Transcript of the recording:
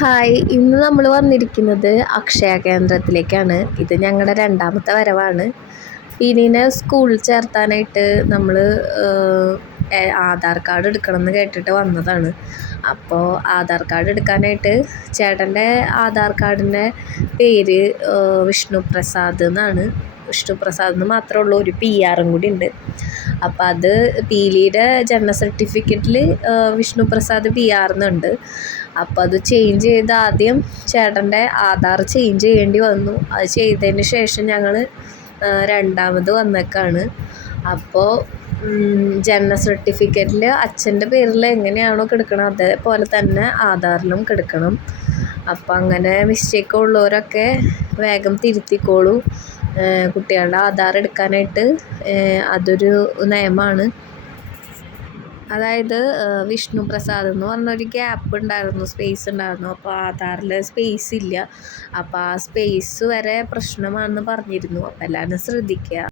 Hi, ഇന്ന് നമ്മൾ വന്നിരിക്കുന്നത് അക്ഷയ കേന്ദ്രത്തിലേക്കാണ്. ഇത് ഞങ്ങളുടെ രണ്ടാമത്തെ വരവാണ്. ഇനീനെ സ്കൂളിൽ ചേർത്താനായിട്ട് നമ്മൾ ആധാർ കാർഡ് എടുക്കണം എന്ന് കേട്ടിട്ട് വന്നതാണ്. അപ്പോൾ ആധാർ കാർഡ് എടുക്കാനായിട്ട് ചേട്ടൻ്റെ ആധാർ കാർഡിൻ്റെ പേര് വിഷ്ണുപ്രസാദ് എന്നാണ്. വിഷ്ണുപ്രസാദ് എന്ന് മാത്രമേ ഉള്ളൂ, ഒരു PR കൂടി ഉണ്ട്. അപ്പം അത് പീലിയുടെ ജനന സർട്ടിഫിക്കറ്റിൽ വിഷ്ണുപ്രസാദ് PR എന്നുണ്ട്. അപ്പോൾ അത് ചേഞ്ച് ചെയ്ത് ആദ്യം ചേട്ടൻ്റെ ആധാർ ചേഞ്ച് ചെയ്യേണ്ടി വന്നു. അത് ചെയ്തതിന് ശേഷം ഞങ്ങൾ രണ്ടാമത് വന്നേക്കാണ്. അപ്പോൾ ജനന സർട്ടിഫിക്കറ്റിൽ അച്ഛൻ്റെ പേരിൽ എങ്ങനെയാണോ കിടക്കണം അതേപോലെ തന്നെ ആധാറിലും കിടക്കണം. അപ്പം അങ്ങനെ മിസ്റ്റേക്ക് ഉള്ളവരൊക്കെ വേഗം തിരുത്തിക്കോളൂ. കുട്ടികളുടെ ആധാർ എടുക്കാനായിട്ട് അതൊരു നിയമമാണ്. അതായത് വിഷ്ണുപ്രസാദ് എന്ന് പറഞ്ഞൊരു ഗ്യാപ്പ് ഉണ്ടായിരുന്നു, സ്പേസ് ഉണ്ടായിരുന്നു. അപ്പോൾ ആധാറിൽ സ്പേസ് ഇല്ല. അപ്പോൾ ആ സ്പേസ് വരെ പ്രശ്നമാണെന്ന് പറഞ്ഞിരുന്നു. അപ്പോൾ എല്ലാവരും ശ്രദ്ധിക്കുക.